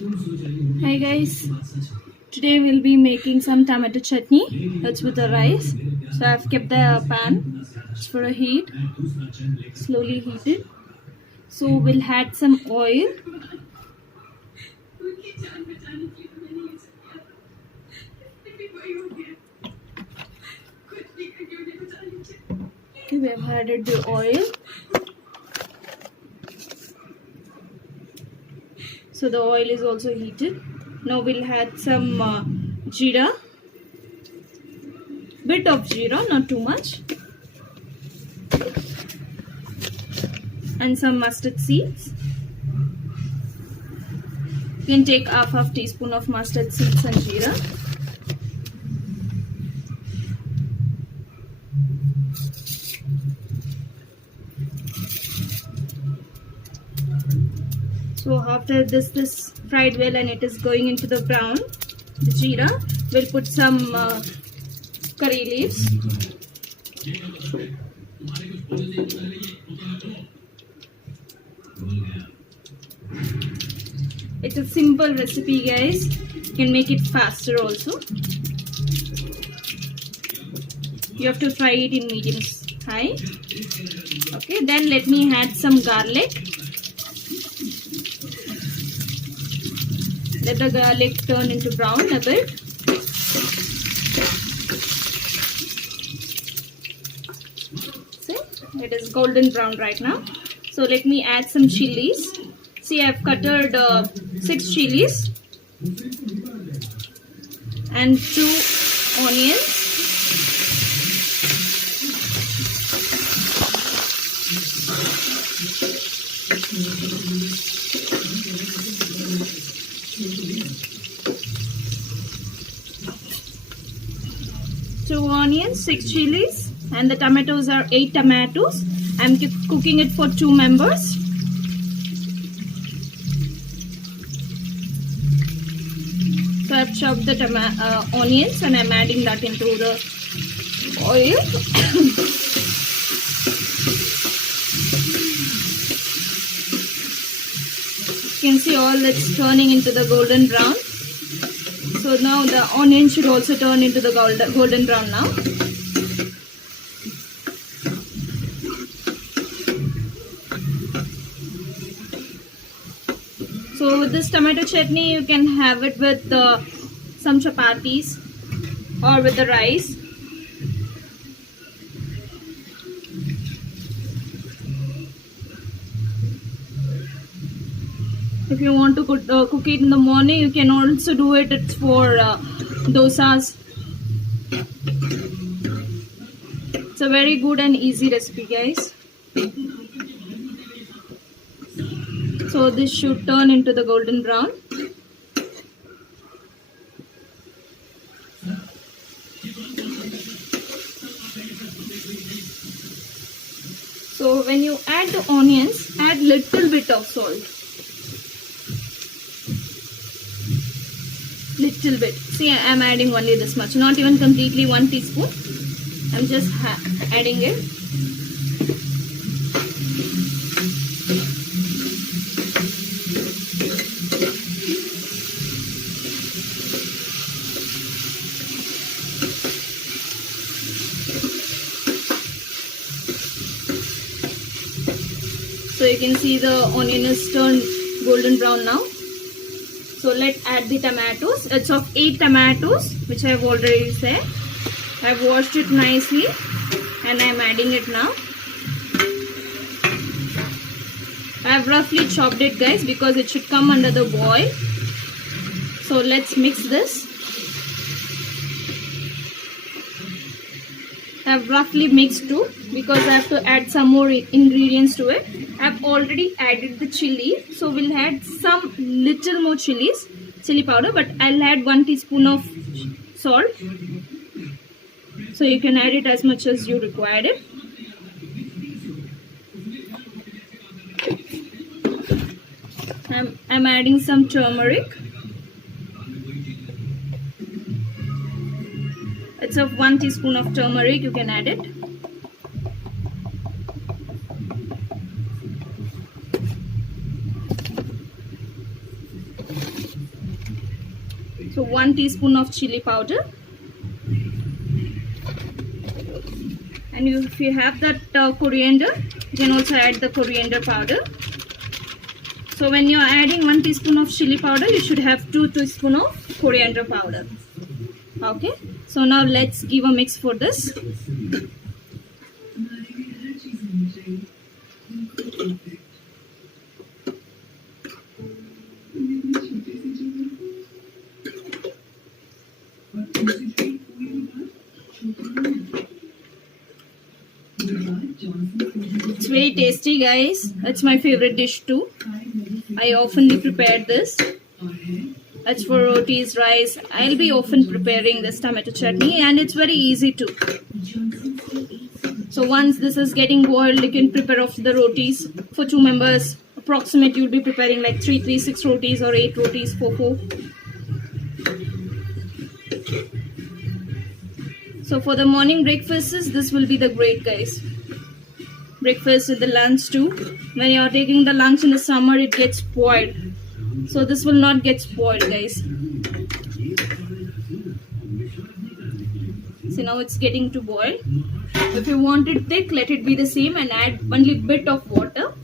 Hi guys, today we'll be making some tomato chutney. That's with the rice. So I've kept the pan for a heat, slowly heated. So we'll add some oil. Okay, we have added the oil. So the oil is also heated. Now we'll add some jeera. Bit of jeera, not too much. And some mustard seeds. You can take half teaspoon of mustard seeds and jeera. So after this fried well and it is going into the brown, the jeera, we'll put some curry leaves. It's a simple recipe, guys. You can make it faster also. You have to fry it in medium high. Okay, then let me add some garlic. Let the garlic turn into brown a bit. See, it is golden brown right now. So let me add some chilies. See, I've cutted 6 chilies and 2 onions. Two onions, 6 chilies, and the tomatoes are 8 tomatoes. I'm cooking it for 2 members. So I've chopped the onions and I'm adding that into the oil. You can see all it's turning into the golden brown. So now the onion should also turn into the golden brown now. So with this tomato chutney, you can have it with some chapatis or with the rice. If you want to cook it in the morning, you can also do it. It's for dosas. It's a very good and easy recipe, guys. So this should turn into the golden brown. So when you add the onions, add little bit of salt. Little bit. See, I am adding only this much, not even completely 1 teaspoon. I'm just adding it. So you can see the onion is turned golden brown now. So let's add the tomatoes. It's of 8 tomatoes, which I have already said. I've washed it nicely and I'm adding it now. I've roughly chopped it, guys, because it should come under the boil. So let's mix this. I've roughly mixed too because I have to add some more ingredients to it. I've already added the chili, so we'll add some little more chili powder, but I'll add 1 teaspoon of salt. So you can add it as much as you require it. I'm adding some turmeric. It's of 1 teaspoon of turmeric, you can add it. So 1 teaspoon of chili powder. And if you have that coriander, you can also add the coriander powder. So when you are adding 1 teaspoon of chili powder, you should have 2 teaspoons of coriander powder. Okay, so now let's give a mix for this. It's very tasty, guys. It's my favorite dish too. I oftenly prepare this. As for rotis, rice, I'll be often preparing this tomato chutney, and it's very easy too. So once this is getting boiled, you can prepare off the rotis. For 2 members, approximate, you'll be preparing like 6 rotis or 8 rotis for 4. So for the morning breakfasts, this will be the great, guys. Breakfast and the lunch too. When you are taking the lunch in the summer, it gets spoiled. So this will not get spoiled, guys. See, now it's getting to boil. If you want it thick, let it be the same and add only bit of water.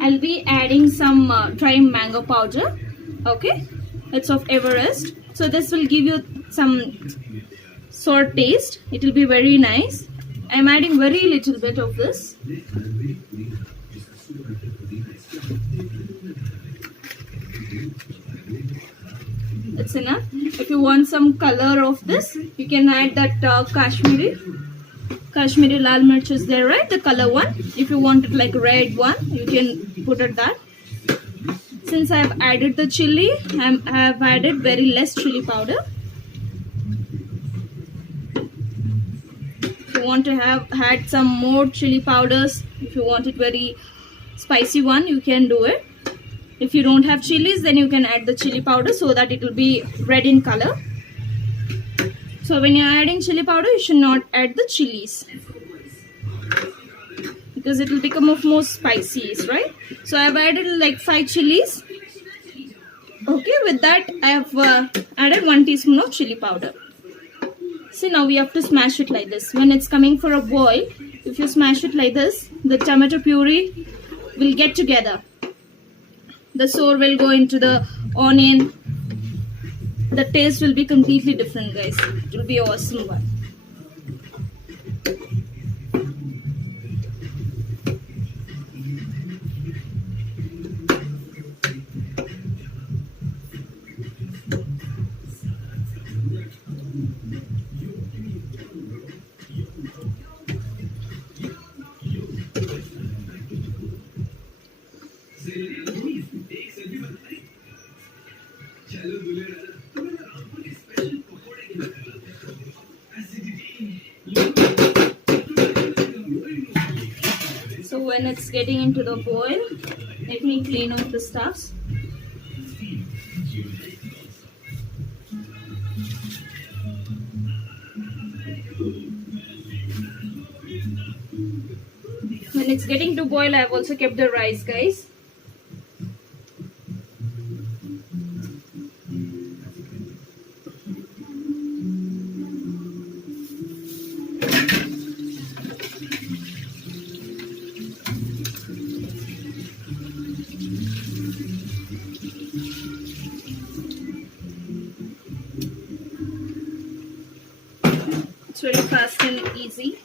I'll be adding some dry mango powder. Okay, it's of Everest. So this will give you some sour taste. It will be very nice. I'm adding very little bit of this. It's enough. If you want some color of this, you can add that Kashmiri lal mirch is there, right? The color one. If you want it like red one, you can put it that. Since I have added the chili, I have added very less chili powder. If you want to have had some more chili powders, if you want it very spicy one, you can do it. If you don't have chilies, then you can add the chili powder so that it will be red in color. So when you are adding chili powder, you should not add the chilies, because it will become of more spices, right? So I have added like 5 chilies. Okay, with that I have added 1 teaspoon of chili powder. See, now we have to smash it like this. When it's coming for a boil, if you smash it like this, the tomato puree will get together. The sour will go into the onion. The taste will be completely different, guys. It will be awesome one. So when it's getting into the boil, let me clean off the stuffs. When it's getting to boil, I have also kept the rice, guys. It's very fast and easy.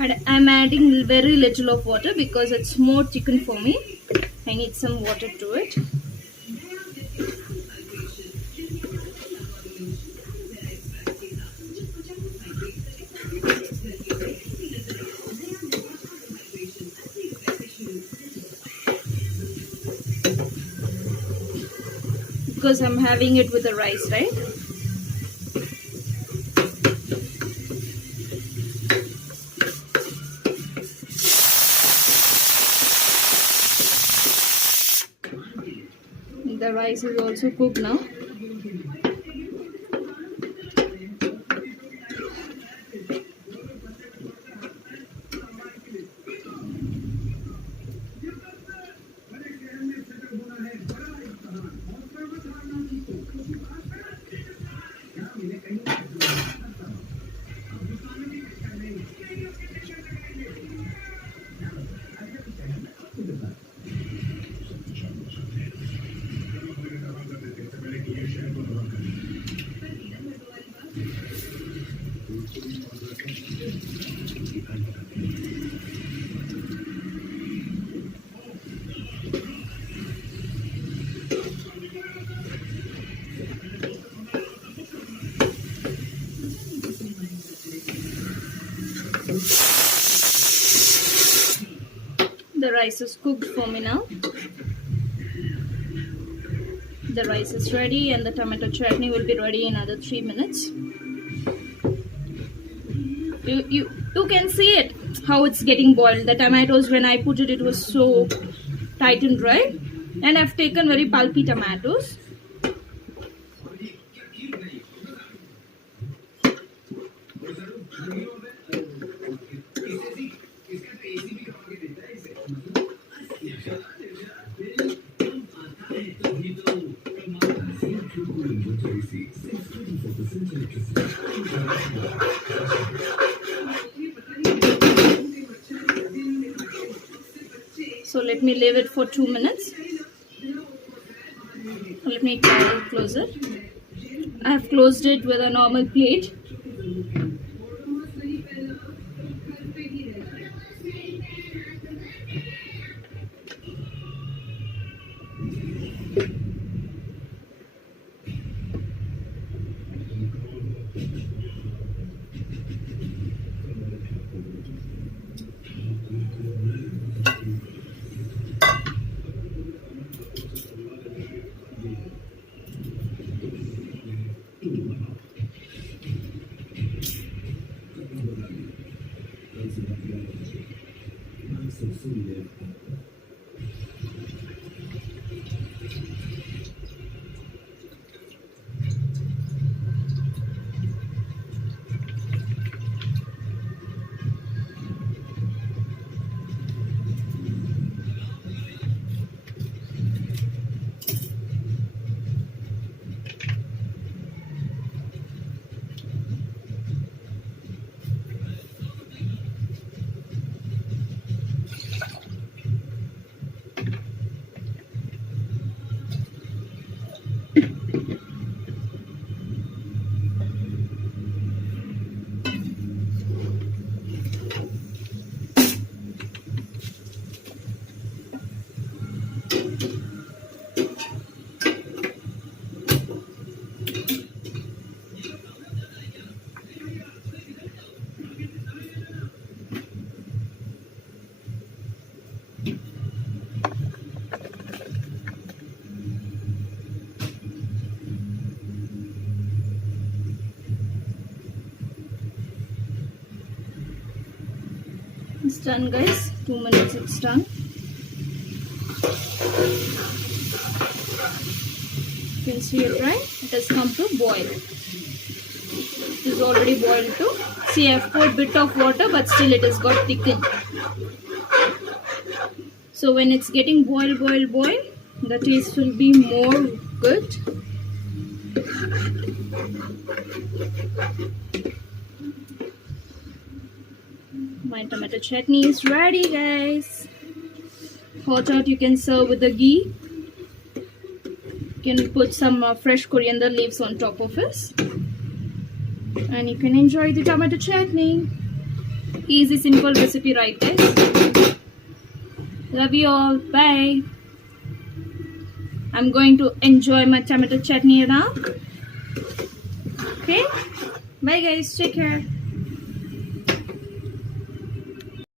And I'm adding very little of water because it's more chicken for me. I need some water to it. because I'm having it with the rice, right? The rice is also cooked now. The rice is cooked for me now. The rice is ready and the tomato chutney will be ready in another 3 minutes. You can see it, how it's getting boiled. The tomatoes, when I put it, it was so tight and dry. And I've taken very pulpy tomatoes. So let me leave it for 2 minutes. Let me close it. I have closed it with a normal plate. It's done, guys. 2 minutes it's done. You can see it, right? It has come to boil. It is already boiled too. See, I've poured a bit of water, but still it has got thickened. So when it's getting boil, the taste will be more good. My tomato chutney is ready, guys. Hot out, you can serve with the ghee. You can put some fresh coriander leaves on top of it. And you can enjoy the tomato chutney. Easy, simple recipe, right, guys? Love you all. Bye. I'm going to enjoy my tomato chutney now. Okay? Bye, guys. Take care.